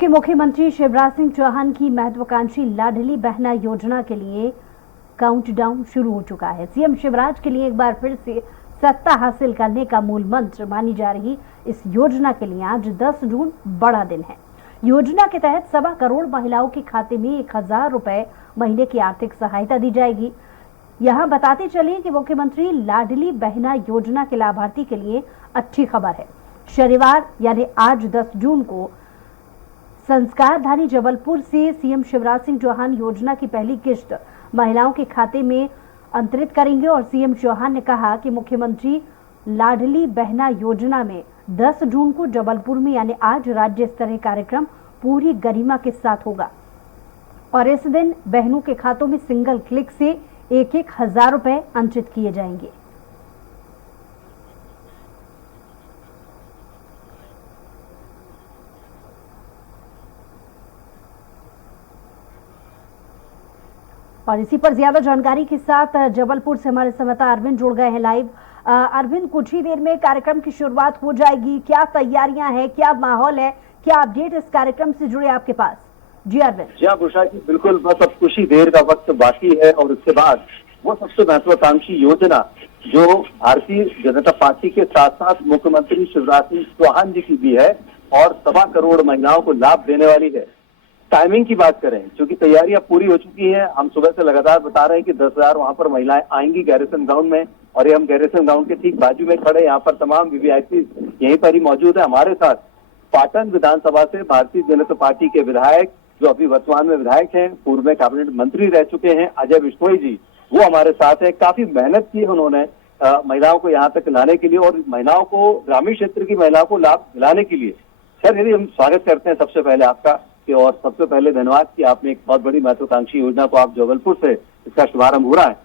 के मुख्यमंत्री शिवराज सिंह चौहान की महत्वाकांक्षी लाडली बहना योजना के लिए काउंटडाउन शुरू हो चुका है। सीएम शिवराज के लिए एक बार फिर से सत्ता हासिल करने का मूल मंत्र मानी जा रही इस योजना के लिए आज 10 जून बड़ा दिन है। योजना के तहत 1.25 करोड़ महिलाओं के खाते में 1000 रुपए महीने की आर्थिक सहायता दी जाएगी। यहाँ बताते चले कि मुख्यमंत्री लाडली बहना योजना के लाभार्थी के लिए अच्छी खबर है। शनिवार यानी आज 10 जून को संस्कारधानी जबलपुर से सीएम शिवराज सिंह चौहान योजना की पहली किश्त महिलाओं के खाते में अंतरित करेंगे और सीएम चौहान ने कहा कि मुख्यमंत्री लाडली बहना योजना में 10 जून को जबलपुर में यानी आज राज्य स्तरीय कार्यक्रम पूरी गरिमा के साथ होगा और इस दिन बहनों के खातों में सिंगल क्लिक से 1,000 रुपए अंतरित किए जाएंगे। और इसी पर ज्यादा जानकारी के साथ जबलपुर से हमारे संवाददाता अरविंद जुड़ गए हैं लाइव। अरविंद, कुछ ही देर में कार्यक्रम की शुरुआत हो जाएगी, क्या तैयारियां हैं, क्या माहौल है, क्या अपडेट इस कार्यक्रम से जुड़े आपके पास? जी अरविंद। जी हाँ बुशा जी, बिल्कुल, बस अब कुछ ही देर का वक्त बाकी है और उसके बाद वो सबसे महत्वाकांक्षी योजना जो भारतीय जनता पार्टी के साथ साथ मुख्यमंत्री शिवराज सिंह चौहान जी की भी है और 1.25 करोड़ महिलाओं को लाभ देने वाली है। टाइमिंग की बात करें, क्योंकि तैयारियां पूरी हो चुकी हैं, हम सुबह से लगातार बता रहे हैं कि 10,000 वहां पर महिलाएं आएंगी गैरिसन ग्राउंड में और ये हम गैरिसन ग्राउंड के ठीक बाजू में खड़े, यहाँ पर तमाम वीवीआईपी यहीं पर ही मौजूद है। हमारे साथ पाटन विधानसभा से भारतीय जनता पार्टी के विधायक जो अभी वर्तमान में विधायक हैं, पूर्व में कैबिनेट मंत्री रह चुके हैं, अजय बिश्नोई जी, वो हमारे साथ है। काफी मेहनत की है उन्होंने महिलाओं को यहाँ तक लाने के लिए और महिलाओं को, ग्रामीण क्षेत्र की महिलाओं को लाभ दिलाने के लिए। सर, यदि हम स्वागत करते हैं सबसे पहले आपका और सबसे पहले धन्यवाद कि आपने एक बहुत बड़ी महत्वाकांक्षी योजना को आप जबलपुर से इसका शुभारंभ हो रहा है।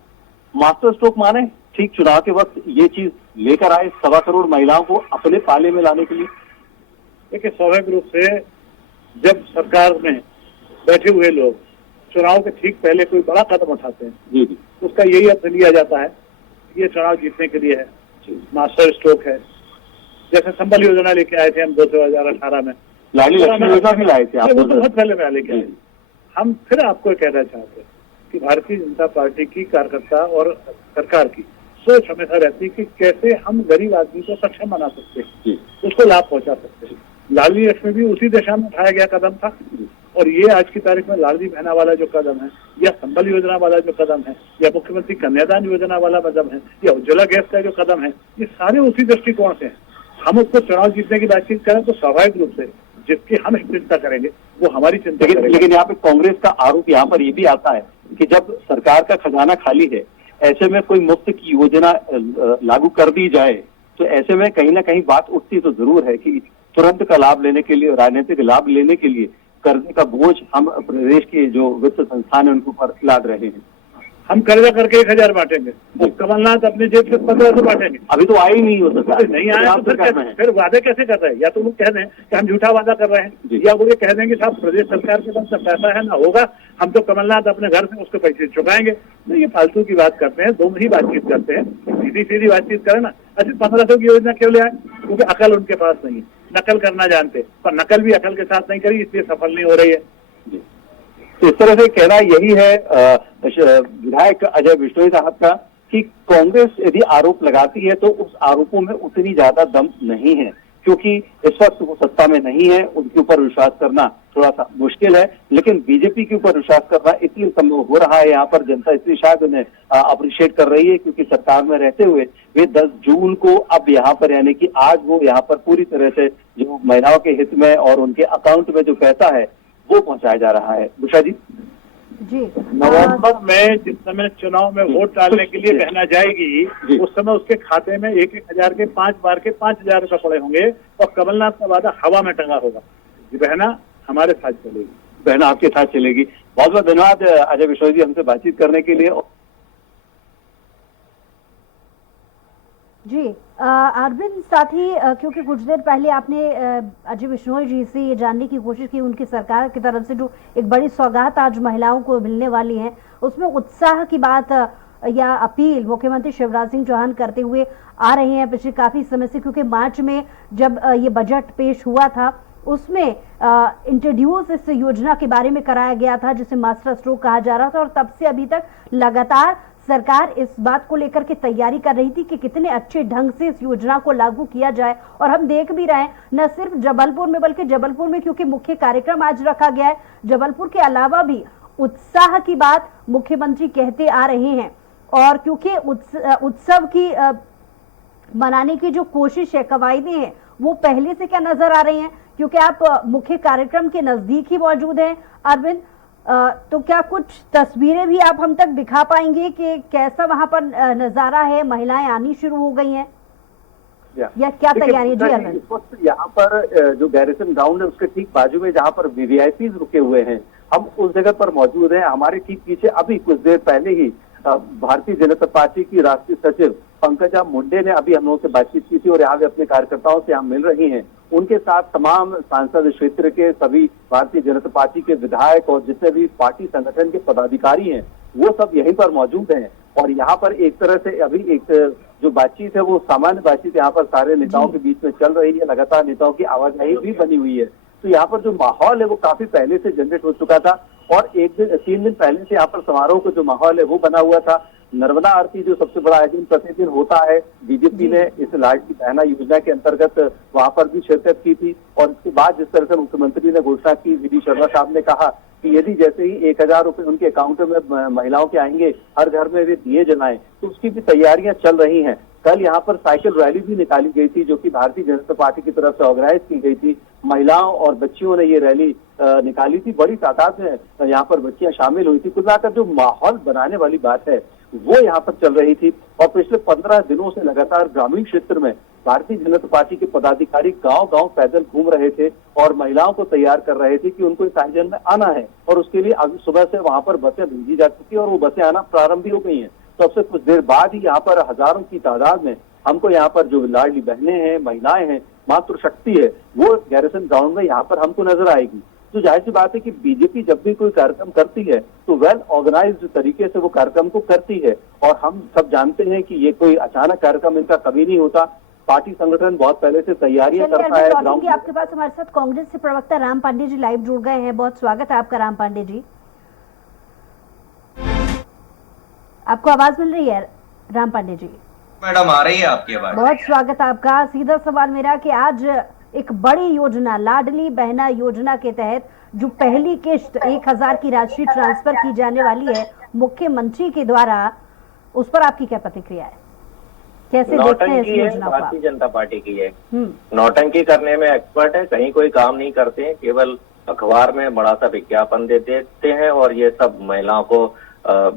मास्टर स्ट्रोक माने ठीक चुनाव के वक्त ये चीज लेकर आए 1.25 करोड़ महिलाओं को अपने पाले में लाने के लिए। देखिए, स्वाभाविक रूप से जब सरकार में बैठे हुए लोग चुनाव के ठीक पहले कोई बड़ा कदम उठाते हैं जी जी, उसका यही अर्थ लिया जाता है ये चुनाव जीतने के लिए है, मास्टर स्ट्रोक है। जैसे संबल योजना लेके आए थे हम 2018 में, लाडली लक्ष्मी योजना भी लाए थे आप, वो तो बहुत पहले में लेके आए। हम फिर आपको कहना चाहते हैं कि भारतीय जनता पार्टी की कार्यकर्ता और सरकार की सोच हमेशा रहती है कि कैसे हम गरीब आदमी को सक्षम बना सकते हैं, उसको लाभ पहुंचा सकते हैं। लाडली लक्ष्मी भी उसी दिशा में उठाया गया कदम था और ये आज की तारीख में लाडली बहना वाला जो कदम है या संबल योजना वाला जो कदम है या मुख्यमंत्री कन्यादान योजना वाला कदम है या उज्ज्वला गैस का जो कदम है, ये सारे उसी दृष्टिकोण से हैं। हम उसको चुनाव जीतने की बातचीत करें तो स्वाभाविक रूप से जिसकी हम चिंता करेंगे वो हमारी चिंता करेंगे। लेकिन यहाँ पे कांग्रेस का आरोप यहाँ पर ये भी आता है कि जब सरकार का खजाना खाली है, ऐसे में कोई मुफ्त की योजना लागू कर दी जाए तो ऐसे में कहीं ना कहीं बात उठती तो जरूर है कि तुरंत का लाभ लेने के लिए, राजनीतिक लाभ लेने के लिए कर्जे का बोझ हम प्रदेश के जो वित्त संस्थान है उनके ऊपर लाद रहे हैं। हम कर्जा करके 1,000 बांटेंगे, कमलनाथ अपने जेब से 1500 बांटेंगे। अभी तो आए ही नहीं हो सकता, नहीं आया तो फिर वादे कैसे कर रहे हैं? या तो वो कह दें कि हम झूठा वादा कर रहे हैं या वो ये कह देंगे साहब प्रदेश सरकार के पास पैसा है ना होगा, हम तो कमलनाथ अपने घर से उसके पैसे चुकाएंगे। तो ये फालतू की बात करते हैं, दो ही बातचीत करते हैं, सीधी सीधी बातचीत करें ना। अच्छा, 1500 की योजना क्यों ले आए? क्योंकि अकल उनके पास नहीं है, नकल करना जानते, पर नकल भी अकल के साथ नहीं करी, इसलिए सफल नहीं हो रही है। तो इस तरह से कहना यही है विधायक अजय बिश्नोई साहब का कि कांग्रेस यदि आरोप लगाती है तो उस आरोपों में उतनी ज्यादा दम नहीं है, क्योंकि इस वक्त वो सत्ता में नहीं है, उनके ऊपर विश्वास करना थोड़ा सा मुश्किल है। लेकिन बीजेपी के ऊपर विश्वास करना इसलिए संभव हो रहा है, यहाँ पर जनता इसलिए शायद उन्हें अप्रिशिएट कर रही है क्योंकि सरकार में रहते हुए वे 10 जून को अब यहाँ पर यानी कि आज वो यहाँ पर पूरी तरह से जो महिलाओं के हित में और उनके अकाउंट में जो पैसा है वो पहुंचाया जा रहा है। बुशा जी, नवंबर में जिस समय चुनाव में वोट डालने के लिए बहना जाएगी उस समय उसके खाते में 1,000 के 5 बार के 5,000 रुपए पड़े होंगे और कमलनाथ का वादा हवा में टंगा होगा। ये बहना हमारे साथ चलेगी, बहना आपके साथ चलेगी। बहुत बहुत धन्यवाद अजय बिश्नोई जी हमसे बातचीत करने के लिए। जी अरविंद, साथ ही क्योंकि कुछ देर पहले आपने अजय बिश्नोई जी से ये जानने की कोशिश की उनकी सरकार की तरफ से जो एक बड़ी सौगात आज महिलाओं को मिलने वाली है, उसमें उत्साह की बात या अपील मुख्यमंत्री शिवराज सिंह चौहान करते हुए आ रहे हैं पिछले काफी समय से, क्योंकि मार्च में जब ये बजट पेश हुआ था उसमें इंट्रोड्यूस इस योजना के बारे में कराया गया था, जिसे मास्टर स्ट्रोक कहा जा रहा था। और तब से अभी तक लगातार सरकार इस बात को लेकर के तैयारी कर रही थी कि कितने अच्छे ढंग से इस योजना को लागू किया जाए। और हम देख भी रहे हैं, न सिर्फ जबलपुर में बल्कि जबलपुर में क्योंकि मुख्य कार्यक्रम आज रखा गया है, जबलपुर के अलावा भी उत्साह की बात मुख्यमंत्री कहते आ रहे हैं। और क्योंकि उत्सव की मनाने की जो कोशिश है, कवायदे हैं, वो पहले से क्या नजर आ रही हैं, क्योंकि आप मुख्य कार्यक्रम के नजदीक ही मौजूद हैं अरविंद। तो क्या कुछ तस्वीरें भी आप हम तक दिखा पाएंगे कि कैसा वहां पर नजारा है, महिलाएं आनी शुरू हो गई हैं या क्या तैयारी है? जी अरविंद, इस वक्त यहाँ पर जो गैरिसन ग्राउंड है उसके ठीक बाजू में जहाँ पर वीवीआईपी रुके हुए हैं, हम उस जगह पर मौजूद हैं। हमारे ठीक पीछे अभी कुछ देर पहले ही भारतीय जनता पार्टी की राष्ट्रीय सचिव पंकजा मुंडे ने अभी हम लोगों से बातचीत की थी और यहाँ भी अपने कार्यकर्ताओं से यहाँ मिल रही हैं। उनके साथ तमाम सांसद क्षेत्र के सभी भारतीय जनता पार्टी के विधायक और जितने भी पार्टी संगठन के पदाधिकारी हैं वो सब यहीं पर मौजूद हैं। और यहाँ पर एक तरह से अभी एक जो बातचीत है वो सामान्य बातचीत यहाँ पर सारे नेताओं के बीच में चल रही है। लगातार नेताओं की आवाजाही भी बनी हुई है। तो यहाँ पर जो माहौल है वो काफी पहले से जनरेट हो चुका था और 3 दिन पहले से यहाँ पर समारोह का जो माहौल है वो बना हुआ था। नर्मदा आरती जो सबसे बड़ा आयोजन प्रतिदिन होता है, बीजेपी ने इस लाडली बहना योजना के अंतर्गत वहां पर भी शिरकत की थी। और इसके बाद जिस तरह से मुख्यमंत्री ने घोषणा की, वी.डी. शर्मा साहब ने कहा कि यदि जैसे ही 1000 रुपए उनके अकाउंट में महिलाओं के आएंगे, हर घर में वे दिए जलाएं, तो उसकी भी तैयारियां चल रही हैं। कल यहाँ पर साइकिल रैली भी निकाली गई थी जो कि भारतीय जनता पार्टी की तरफ से ऑर्गेनाइज की गई थी। महिलाओं और बच्चियों ने ये रैली निकाली थी, बड़ी तादाद में यहाँ पर बच्चियां शामिल हुई थी। कुल मिलाकर जो माहौल बनाने वाली बात है वो यहाँ पर चल रही थी। और पिछले 15 दिनों से लगातार ग्रामीण क्षेत्र में भारतीय जनता पार्टी के पदाधिकारी गांव-गांव पैदल घूम रहे थे और महिलाओं को तैयार कर रहे थे कि उनको इस आयोजन में आना है। और उसके लिए अभी सुबह से वहां पर बसें भेजी जा चुकी है और वो बसें आना प्रारंभ भी हो गई हैं। तो अब से कुछ देर बाद ही यहाँ पर हजारों की तादाद में हमको यहाँ पर जो लाडली बहनें हैं, महिलाएं हैं, मातृशक्ति है, वो गैरिसन ग्राउंड में यहाँ पर हमको नजर आएगी। तो जाहिर सी बात है कि बीजेपी जब भी कोई कार्यक्रम करती है तो वेल ऑर्गेनाइज्ड तरीके से वो कार्यक्रम को करती है। और हम सब जानते हैं कि ये कोई अचानक कार्यक्रम इनका कभी नहीं होता। पार्टी संगठन बहुत पहले से तैयारियां करता है। आपके पास हमारे साथ कांग्रेस से प्रवक्ता राम पांडे जी लाइव जुड़ गए हैं। बहुत स्वागत है आपका राम पांडे जी। आपको आवाज मिल रही है राम पांडे जी? मैडम आ रही है आपकी आवाज। बहुत स्वागत आपका। सीधा सवाल मेरा कि आज एक बड़ी योजना लाडली बहना योजना के तहत जो पहली किश्त 1000 की राशि ट्रांसफर की जाने वाली है मुख्यमंत्री के द्वारा, उस पर आपकी क्या प्रतिक्रिया है? कैसे देखते हैं इस योजना को? भारतीय जनता पार्टी की है, नौटंकी करने में एक्सपर्ट है, कहीं कोई काम नहीं करते हैं, केवल अखबार में बड़ा सा विज्ञापन दे देते हैं और ये सब महिलाओं को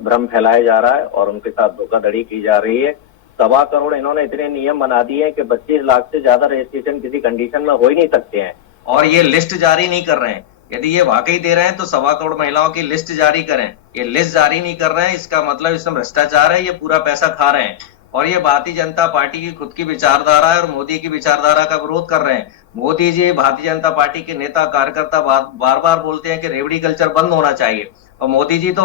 भ्रम फैलाया जा रहा है और उनके साथ धोखाधड़ी की जा रही है। 1.25 करोड़ इन्होंने इतने नियम बना दिए हैं कि 25 लाख से ज्यादा रजिस्ट्रेशन किसी कंडीशन में हो ही नहीं सकते हैं और ये लिस्ट जारी नहीं कर रहे हैं। यदि ये वाकई दे रहे हैं तो 1.25 करोड़ महिलाओं की लिस्ट जारी करें। ये लिस्ट जारी नहीं कर रहे हैं, इसका मतलब इसमें भ्रष्टाचार है, ये पूरा पैसा खा रहे हैं। और ये भारतीय जनता पार्टी की खुद की विचारधारा है और मोदी की विचारधारा का विरोध कर रहे हैं। मोदी जी भारतीय जनता पार्टी के नेता कार्यकर्ता बार बार बोलते हैं कि रेवड़ी कल्चर बंद होना चाहिए और मोदी जी तो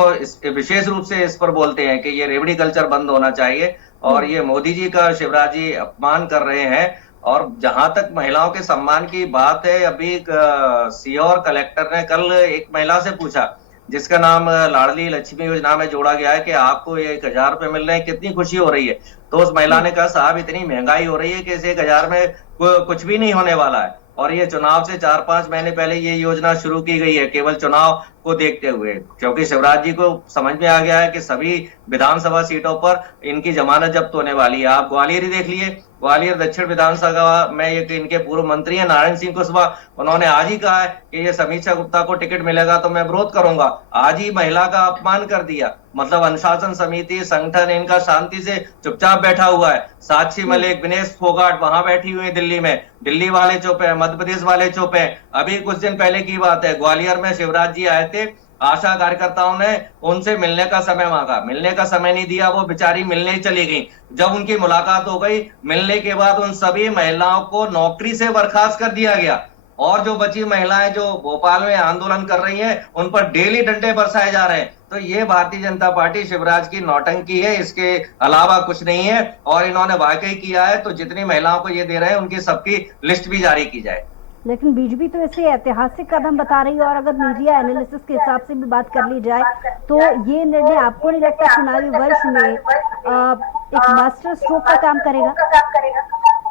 विशेष रूप से इस पर बोलते हैं कि ये रेवड़ी कल्चर बंद होना चाहिए। और ये मोदी जी का शिवराज जी अपमान कर रहे हैं। और जहां तक महिलाओं के सम्मान की बात है, अभी सीओ और कलेक्टर ने कल एक महिला से पूछा जिसका नाम लाडली लक्ष्मी योजना में जोड़ा गया है कि आपको 1000 रुपए मिल रहे हैं, कितनी खुशी हो रही है? तो उस महिला ने कहा साहब इतनी महंगाई हो रही है कि इस 1000 में कुछ भी नहीं होने वाला है। और ये चुनाव से 4-5 महीने पहले ये योजना शुरू की गई है केवल चुनाव को देखते हुए, क्योंकि शिवराज जी को समझ में आ गया है कि सभी विधानसभा सीटों पर इनकी जमानत जब्त होने वाली है। आप ग्वालियर ही देख लिए, ग्वालियर दक्षिण विधानसभा में इनके पूर्व मंत्री हैं नारायण सिंह कुशवाहा, उन्होंने आज ही कहा है कि ये समीक्षा गुप्ता को टिकट मिलेगा तो मैं विरोध करूंगा। आज ही महिला का अपमान कर दिया। मतलब अनुशासन समिति संगठन इनका शांति से चुपचाप बैठा हुआ है। साक्षी मलिक, विनेश फोगाट वहां बैठी हुई है दिल्ली में, दिल्ली वाले चुप है, मध्य प्रदेश वाले चुप है। अभी कुछ दिन पहले की बात है, ग्वालियर में शिवराज जी आए थे, आशा कार्यकर्ताओं ने उनसे मिलने का समय मांगा, मिलने का समय नहीं दिया, वो बेचारी मिलने ही चली गई। जब उनकी मुलाकात हो गई, मिलने के बाद उन सभी महिलाओं को नौकरी से बर्खास्त कर दिया गया। और जो बची महिलाएं जो भोपाल में आंदोलन कर रही हैं, उन पर डेली डंडे बरसाए जा रहे हैं। तो ये भारतीय जनता पार्टी शिवराज की नौटंकी है, इसके अलावा कुछ नहीं है। और इन्होंने वाकई किया है तो जितनी महिलाओं को ये दे रहे हैं उनकी सबकी लिस्ट भी जारी की जाए। लेकिन बीजेपी तो इसे ऐतिहासिक कदम बता रही है, और अगर मीडिया एनालिसिस के हिसाब से भी बात कर ली जाए तो ये निर्णय आपको नहीं लगता चुनावी वर्ष में एक मास्टर स्ट्रोक का काम करेगा?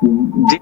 जी,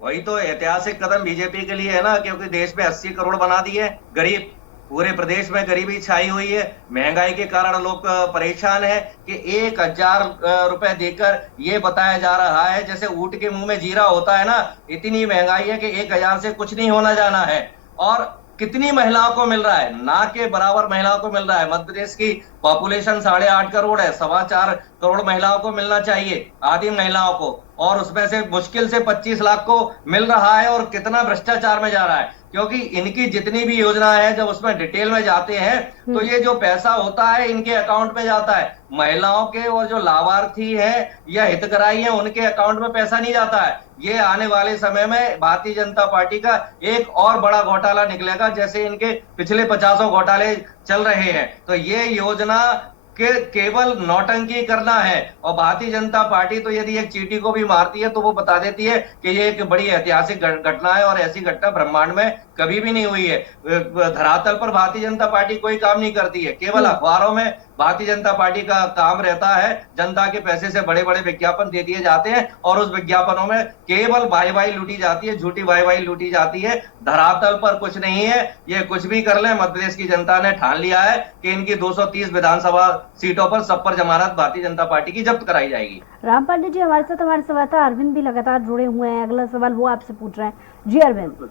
वही तो ऐतिहासिक कदम बीजेपी के लिए है ना, क्योंकि देश में 80 करोड़ बना दिए गरीब, पूरे प्रदेश में गरीबी छाई हुई है। महंगाई के कारण लोग परेशान है कि 1000 रुपए देकर ये बताया जा रहा है जैसे ऊंट के मुंह में जीरा होता है ना, इतनी महंगाई है कि 1000 से कुछ नहीं होना जाना है। और कितनी महिलाओं को मिल रहा है? ना के बराबर महिलाओं को मिल रहा है। मध्य प्रदेश की पॉपुलेशन 8.5 करोड़ है, 4.25 करोड़ महिलाओं को मिलना चाहिए, आधी महिलाओं को, और उसमें से मुश्किल से 25 लाख को मिल रहा है। और कितना भ्रष्टाचार में जा रहा है, क्योंकि इनकी जितनी भी योजना है जब उसमें डिटेल में जाते हैं तो ये जो पैसा होता है इनके अकाउंट में जाता है, महिलाओं के और जो लाभार्थी हैं या हितग्राही हैं उनके अकाउंट में पैसा नहीं जाता है। ये आने वाले समय में भारतीय जनता पार्टी का एक और बड़ा घोटाला निकलेगा, जैसे इनके पिछले 50 घोटाले चल रहे हैं। तो ये योजना के केवल नौटंकी करना है, और भारतीय जनता पार्टी तो यदि एक चींटी को भी मारती है तो वो बता देती है कि ये एक बड़ी ऐतिहासिक घटना है, और ऐसी घटना ब्रह्मांड में कभी भी नहीं हुई है। धरातल पर भारतीय जनता पार्टी कोई काम नहीं करती है, केवल अखबारों में भारतीय जनता पार्टी का काम रहता है। जनता के पैसे से बड़े बड़े विज्ञापन दे दिए जाते हैं, और उस विज्ञापनों में केवल वाहवाही लूटी जाती है, झूठी वाहवाही लूटी जाती है। धरातल पर कुछ नहीं है। ये कुछ भी कर ले, मध्य प्रदेश की जनता ने ठान लिया है कि इनकी 230 विधानसभा सीटों पर सब पर जमानत भारतीय जनता पार्टी की जब्त कराई जाएगी। राम पांडे जी हमारे साथ, हमारे संवाददाता अरविंद भी लगातार जुड़े हुए हैं, अगला सवाल वो आपसे पूछ रहे हैं। जी अरविंद,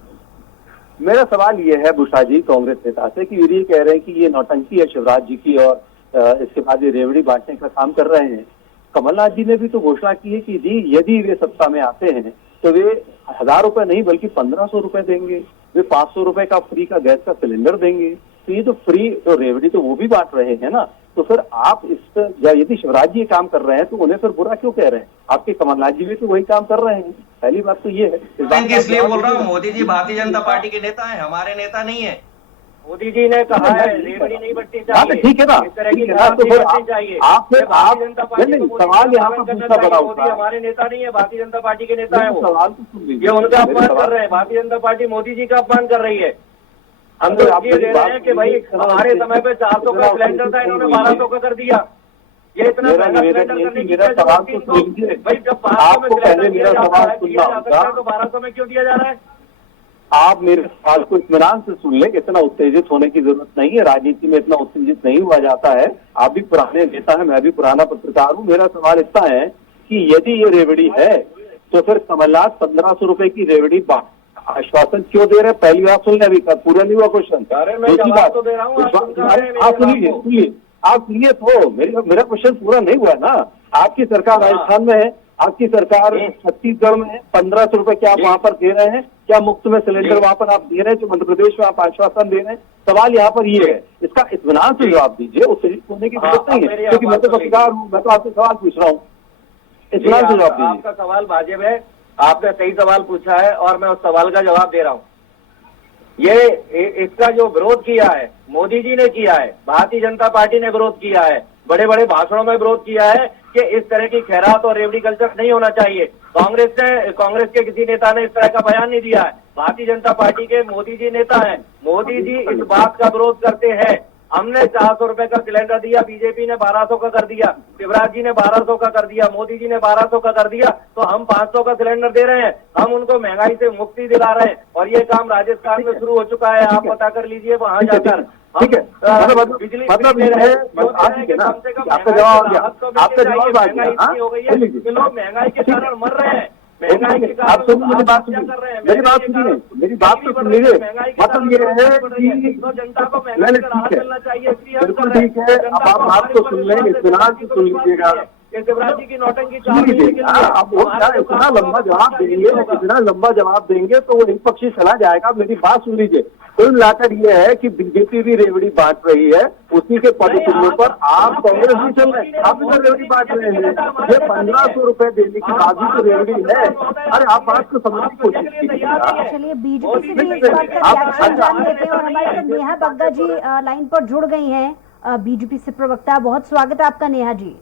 मेरा सवाल ये है बुशा जी कांग्रेस नेता से कि ये कह रहे हैं कि ये नौटंकी है शिवराज जी की, और इसके बाद ये रेवड़ी बांटने का काम कर रहे हैं। कमलनाथ जी ने भी तो घोषणा की है कि जी यदि वे सत्ता में आते हैं तो वे 1000 रुपए नहीं बल्कि 1500 रुपए देंगे, वे 500 रुपए का फ्री का गैस का सिलेंडर देंगे। तो ये तो फ्री तो रेवड़ी तो वो भी बांट रहे हैं ना, तो फिर आप इस पर यदि शिवराज जी ये काम कर रहे हैं तो उन्हें फिर बुरा क्यों कह रहे हैं? आपके कमलनाथ जी भी तो वही काम कर रहे हैं। पहली बात तो ये है। इसलिए बोल रहा हूँ, मोदी जी भारतीय जनता पार्टी के नेता है, हमारे नेता नहीं है। मोदी जी ने कहा है रेवड़ी नहीं बढ़नी चाहिए, ठीक है ना, इस तरह की तो फिर चाहिए। आप भारतीय जनता पार्टी को सवाल यहाँ पर दूसरा बड़ा मोदी हमारे नेता नहीं है, भारतीय जनता पार्टी के नेता है वो। सवाल तो सुन लीजिए, ये उनका अपमान कर रहे हैं, भारतीय जनता पार्टी मोदी जी का अपमान कर रही है। हम तो ये दे रहे हैं कि भाई हमारे समय पे 400 का सिलेंडर था, इन्होंने 1200 का कर दिया। ये इतना महंगा सिलेंडर करने की सवाल तो सुन लीजिए भाई, जब 1200 में सिलेंडर दिया जाता है तो 1200 में क्यों दिया जा रहा है? आप मेरे सवाल को इत्मीनान से सुन लें, इतना उत्तेजित होने की जरूरत नहीं है। राजनीति में इतना उत्तेजित नहीं हुआ जाता है। आप भी पुराने नेता हैं, मैं भी पुराना पत्रकार हूं। मेरा सवाल इतना है कि यदि ये रेवड़ी है तो फिर कमलनाथ 1500 रुपए की रेवड़ी आश्वासन क्यों दे रहे हैं? पहली बात सुन ले, अभी पूरा नहीं हुआ क्वेश्चन। दूसरी बात, तो दे रहा हूँ, आप सुनिए तो मेरा क्वेश्चन पूरा नहीं हुआ ना। आपकी सरकार राजस्थान में है, आपकी सरकार छत्तीसगढ़ में है, 1500 रुपए क्या आप वहां पर दे रहे हैं? क्या मुफ्त में सिलेंडर वहां पर आप दे रहे हैं जो मध्य प्रदेश में आप आश्वासन दे रहे हैं? सवाल यहाँ पर ये है, इसका इत्मीनान से जवाब दीजिए। उत्तेजित होने की जरूरत नहीं है, क्योंकि मैं तो पत्रकार हूँ, मैं तो आपसे सवाल पूछ रहा हूँ। इत्मीनान से जवाब दीजिए। आपका सवाल वाजिब है, आपने सही सवाल पूछा है और मैं उस सवाल का जवाब दे रहा हूँ। ये इसका जो विरोध किया है मोदी जी ने किया है, भारतीय जनता पार्टी ने विरोध किया है, बड़े बड़े भाषणों में विरोध किया है कि इस तरह की खैरात और रेवड़ी कल्चर नहीं होना चाहिए। कांग्रेस के किसी नेता ने इस तरह का बयान नहीं दिया है। भारतीय जनता पार्टी के मोदी जी नेता हैं, मोदी जी इस बात का विरोध करते हैं। हमने 400 रुपए का सिलेंडर दिया, बीजेपी ने 1200 का कर दिया, शिवराज जी ने 1200 का कर दिया, मोदी जी ने 1200 का कर दिया, तो हम 500 का सिलेंडर दे रहे हैं। हम उनको महंगाई से मुक्ति दिला रहे हैं, और ये काम राजस्थान में शुरू हो चुका है। आप पता कर लीजिए वहां जाकर। ठीक है, बिजली मतलब ये है, कम से कम आपका जवाब आ गया, आपका जवाब आ महंगाई इतनी हो गई है कि लोग महंगाई के कारण मर रहे हैं। आप सुनिए, मेरी बात सुनिए, मेरी बात सुनिए, मेरी बात तो सुन लीजिए। मतलब ये है कि जनता को मैंने ठीक है, बिल्कुल ठीक है, अब आप बात को सुन लें, इत्मीनान से सुन लीजिएगा। शिवराज जी की नौटंकी अब वो इतना लंबा जवाब देंगे, इतना लंबा जवाब देंगे तो वो एक पक्षी चला जाएगा। मेरी बात सुन लीजिए। कुल मिलाकर ये है कि बीजेपी भी रेवड़ी बांट रही है, उसी के पदचिन्हों पर आप कांग्रेस भी चल रहे हैं, आप भी रेवड़ी बांट रहे हैं। ये 1500 रुपए देने की बात भी तो रेवड़ी है। अरे आप बात को समझने की कोशिश कीजिए। चलिए बीजेपी से भी इस बात का रिएक्शन जान लेते हैं, और हमारे साथ नेहा बग्गा जी लाइन पर जुड़ गई हैं, बीजेपी से प्रवक्ता। बहुत स्वागत है आपका नेहा जी।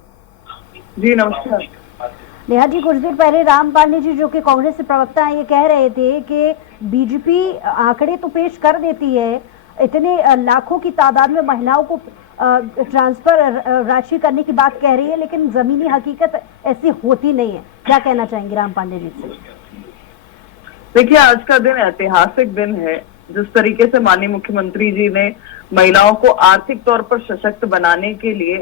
जी नमस्कार। नेहा जी, कुछ देर पहले राम पांडे जी जो कि कांग्रेस से प्रवक्ता हैं, ये कह रहे थे कि बीजेपी आंकड़े तो पेश कर देती है, इतने लाखों की तादाद में महिलाओं को ट्रांसफर राशि करने की बात कह रही है, लेकिन जमीनी हकीकत ऐसी होती नहीं है। क्या कहना चाहेंगे राम पांडे जी से? देखिए, आज का दिन ऐतिहासिक दिन है। जिस तरीके से माननीय मुख्यमंत्री जी ने महिलाओं को आर्थिक तौर पर सशक्त बनाने के लिए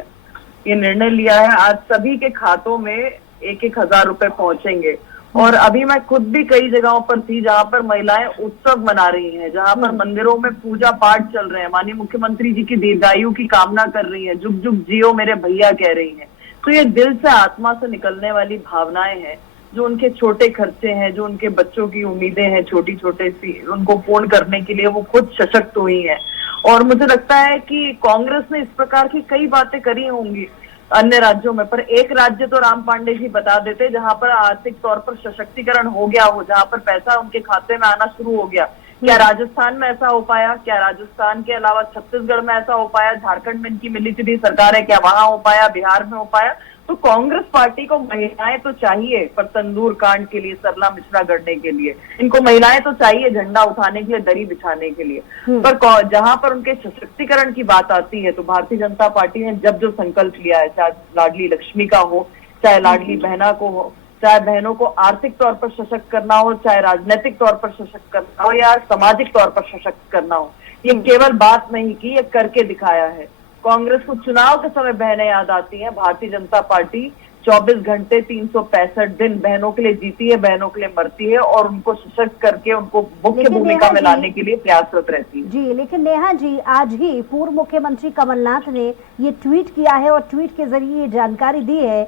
ये निर्णय लिया है, आज सभी के खातों में 1,000 रुपए पहुंचेंगे। और अभी मैं खुद भी कई जगहों पर थी जहां पर महिलाएं उत्सव मना रही हैं, जहां पर मंदिरों में पूजा पाठ चल रहे हैं, माननीय मुख्यमंत्री जी की दीर्घायु की कामना कर रही हैं, जुग जुग जियो मेरे भैया कह रही हैं। तो ये दिल से आत्मा से निकलने वाली भावनाएं हैं, जो उनके छोटे खर्चे हैं, जो उनके बच्चों की उम्मीदें हैं छोटी छोटे सी, उनको पूर्ण करने के लिए वो खुद सशक्त हुई हैं। और मुझे लगता है कि कांग्रेस ने इस प्रकार की कई बातें करी होंगी अन्य राज्यों में, पर एक राज्य तो राम पांडे जी बता देते जहां पर आर्थिक तौर पर सशक्तिकरण हो गया हो, जहां पर पैसा उनके खाते में आना शुरू हो गया। क्या राजस्थान में ऐसा हो पाया? क्या राजस्थान के अलावा छत्तीसगढ़ में ऐसा हो पाया? झारखंड में इनकी मिली जुली सरकार है, क्या वहां हो पाया? बिहार में हो पाया? तो कांग्रेस पार्टी को महिलाएं तो चाहिए, पर तंदूर कांड के लिए, सरला मिश्रा गढ़ने के लिए इनको महिलाएं तो चाहिए, झंडा उठाने के लिए, दरी बिछाने के लिए। पर जहां पर उनके सशक्तिकरण की बात आती है, तो भारतीय जनता पार्टी ने जब जो संकल्प लिया है, चाहे लाडली लक्ष्मी का हो, चाहे लाडली बहना को हो, चाहे बहनों को आर्थिक तौर पर सशक्त करना हो, चाहे राजनीतिक तौर पर सशक्त करना हो, या सामाजिक तौर पर सशक्त करना हो, ये केवल बात नहीं की, ये करके दिखाया है। कांग्रेस को चुनाव के समय बहनें याद आती हैं, भारतीय जनता पार्टी 24 घंटे 365 दिन बहनों के लिए जीती है, बहनों के लिए मरती है और उनको सशक्त करके उनको मुख्य भूमिका में लाने के लिए प्रयासरत रहती है। जी, लेकिन नेहा जी, आज ही पूर्व मुख्यमंत्री कमलनाथ ने ये ट्वीट किया है और ट्वीट के जरिए ये जानकारी दी है।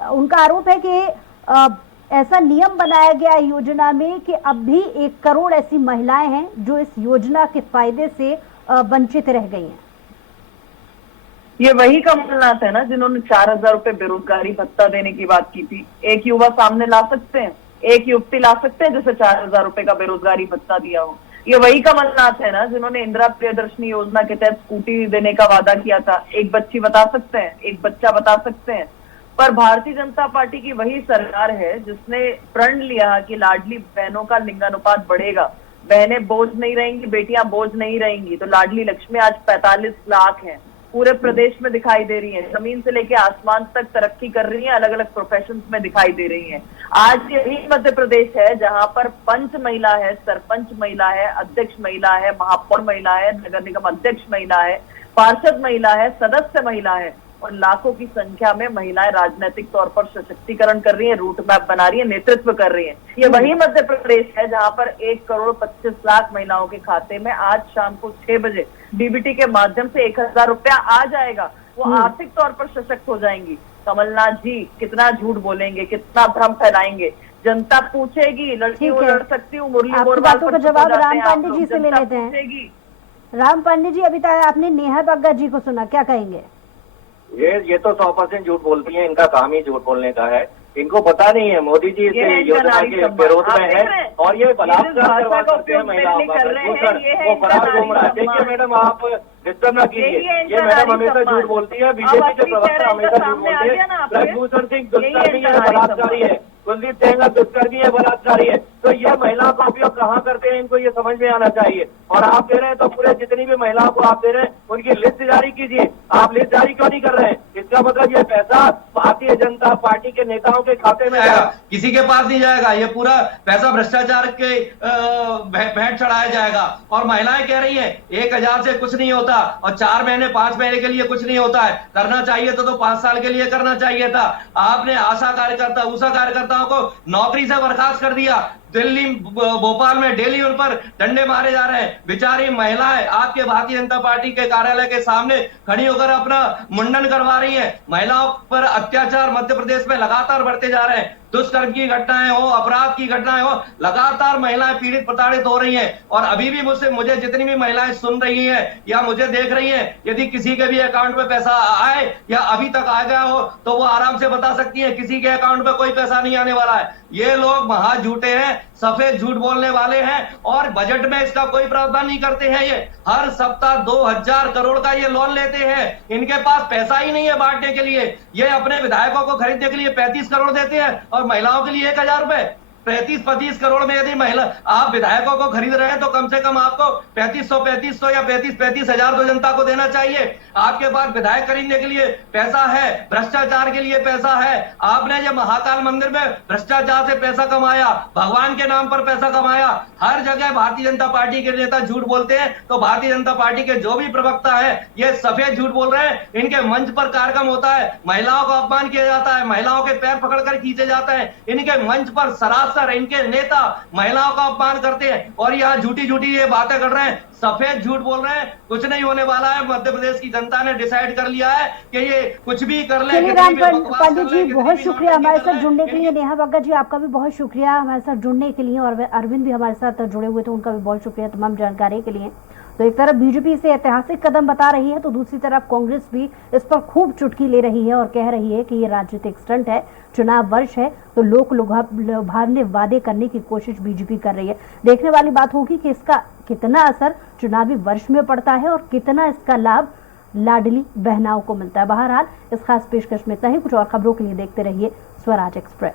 उनका आरोप है कि ऐसा नियम बनाया गया योजना में कि अब भी 1 करोड़ ऐसी महिलाएं हैं जो इस योजना के फायदे से वंचित रह गई हैं। ये वही कमलनाथ है ना जिन्होंने 4,000 रुपए बेरोजगारी भत्ता देने की बात की थी। एक युवा सामने ला सकते हैं, एक युवती ला सकते हैं जिसे 4,000 रुपए का बेरोजगारी भत्ता दिया हो। ये वही कमलनाथ है ना जिन्होंने इंदिरा प्रियदर्शनी योजना के तहत स्कूटी देने का वादा किया था। एक बच्ची बता सकते हैं, एक बच्चा बता सकते हैं। पर भारतीय जनता पार्टी की वही सरकार है जिसने प्रण लिया कि लाडली बहनों का लिंगानुपात बढ़ेगा, बहनें बोझ नहीं रहेंगी, बेटियां बोझ नहीं रहेंगी। तो लाडली लक्ष्मी आज 45 लाख है, पूरे प्रदेश में दिखाई दे रही है, जमीन से लेके आसमान तक तरक्की कर रही है, अलग अलग प्रोफेशंस में दिखाई दे रही हैं। आज यही मध्य प्रदेश है जहां पर पंच महिला है, सरपंच महिला है, अध्यक्ष महिला है, महापौर महिला है, नगर निगम अध्यक्ष महिला है, पार्षद महिला है, सदस्य महिला है, और लाखों की संख्या में महिलाएं राजनीतिक तौर पर सशक्तिकरण कर रही है, रूट मैप बना रही है, नेतृत्व कर रही है। ये वही मध्य प्रदेश है जहां पर 1 करोड़ 25 लाख महिलाओं के खाते में आज शाम को 6 बजे डीबीटी के माध्यम से 1,000 रुपया आ जाएगा। वो आर्थिक तौर पर सशक्त हो जाएंगी। कमलनाथ जी कितना झूठ बोलेंगे, कितना भ्रम फैलाएंगे, जनता पूछेगी। लड़की वो लड़ सकती हूँ, मुरली बोरवाल का जवाब राम पांडे जी से ले लेते हैं। राम पांडे जी, अभी तक आपने नेहा बग्गा जी को सुना, क्या कहेंगे? ये तो 100% झूठ बोलती हैं, इनका काम ही झूठ बोलने का है। इनको पता नहीं है मोदी जी इस योजना के विरोध में है और ये बलात्कार करवा सकते हैं महिलाओं का। वो फरार घूम रहा है। देखिए मैडम, आप डिस्टर्ब ना कीजिए। ये मैडम हमेशा झूठ बोलती है, बीजेपी के प्रवक्ता हमेशा झूठ बोलते हैं। ब्रजभूषण सिंह दुष्कर्मी है, बलात्कारी है, कुलदीप सेंगर दुष्कर्मी है, बलात्कारी है। तो ये महिलाओं का उपयोग कहाँ करते हैं, इनको ये समझ में आना चाहिए। और आप दे रहे हैं तो पूरे जितनी भी महिलाओं को आप दे रहे हैं उनकी लिस्ट जारी कीजिए। आप लिस्ट जारी क्यों नहीं कर रहे हैं? इसका मतलब ये पैसा भारतीय जनता पार्टी के नेताओं के खाते में जाएगा, किसी के पास नहीं जाएगा। ये पूरा पैसा भ्रष्टाचार के भेंट चढ़ाया जाएगा। और महिलाएं कह रही है 1,000 से कुछ नहीं होता और 4 महीने 5 महीने के लिए कुछ नहीं होता है। करना चाहिए तो 5 साल के लिए करना चाहिए था। आपने आशा कार्यकर्ता, उषा कार्यकर्ताओं को नौकरी से बर्खास्त कर दिया। दिल्ली, भोपाल में डेली उन पर डंडे मारे जा रहे हैं। बेचारी महिलाएं आपके भारतीय जनता पार्टी के कार्यालय के सामने खड़ी होकर अपना मुंडन करवा रही हैं। महिलाओं पर अत्याचार मध्य प्रदेश में लगातार बढ़ते जा रहे हैं। दुष्कर्म की घटनाएं हो, अपराध की घटनाएं हो, लगातार महिलाएं पीड़ित प्रताड़ित हो रही हैं। और अभी भी मुझे जितनी भी महिलाएं सुन रही हैं या मुझे देख रही हैं, यदि किसी के भी अकाउंट में पैसा आए या अभी तक आ गया हो तो वो आराम से बता सकती है किसी के अकाउंट में कोई पैसा नहीं आने वाला है। ये लोग महा झूठे हैं। सफेद झूठ बोलने वाले हैं और बजट में इसका कोई प्रावधान नहीं करते हैं। ये हर सप्ताह 2000 करोड़ का ये लोन लेते हैं, इनके पास पैसा ही नहीं है बांटने के लिए। ये अपने विधायकों को खरीदने के लिए 35 करोड़ देते हैं और महिलाओं के लिए 1000 रुपए। 35-25 करोड़ में यदि महिला आप विधायकों को खरीद रहे हैं तो कम से कम आपको 3500 या 35 हजार तो जनता को देना चाहिए। आपके पास विधायक खरीदने के लिए पैसा है, भ्रष्टाचार के लिए पैसा है। आपने जब महाकाल मंदिर में भ्रष्टाचार से पैसा कमाया, भगवान के नाम पर पैसा कमाया। हर जगह भारतीय जनता पार्टी के नेता झूठ बोलते हैं, तो भारतीय जनता पार्टी के जो भी प्रवक्ता है ये सफेद झूठ बोल रहे हैं। इनके मंच पर कार्यक्रम होता है, महिलाओं को अपमान किया जाता है, महिलाओं के पैर पकड़कर खींचे जाते हैं। इनके मंच पर सरासर इनके नेता महिलाओं का अपमान करते हैं और यहाँ झूठी झूठी ये बातें कर रहे हैं, सफेद झूठ बोल रहे हैं। कुछ नहीं होने वाला है। मध्य प्रदेश की जनता ने डिसाइड कर लिया है कि ये कुछ भी कर ले। पंडित जी बहुत शुक्रिया हमारे साथ जुड़ने के लिए। नेहा बग्गा जी आपका भी बहुत शुक्रिया हमारे साथ जुड़ने के लिए, और अरविंद भी हमारे साथ जुड़े हुए थे, उनका भी बहुत शुक्रिया तमाम जानकारी के लिए। तो एक तरफ बीजेपी इसे ऐतिहासिक कदम बता रही है, तो दूसरी तरफ कांग्रेस भी इस पर खूब चुटकी ले रही है और कह रही है कि ये राजनीतिक स्टंट है, चुनाव वर्ष है, तो लोक लुभावने वादे करने की कोशिश बीजेपी कर रही है। देखने वाली बात होगी कि इसका कितना असर चुनावी वर्ष में पड़ता है और कितना इसका लाभ लाडली बहनाओं को मिलता है। बहरहाल इस खास पेशकश में इतना ही। कुछ और खबरों के लिए देखते रहिए स्वराज एक्सप्रेस।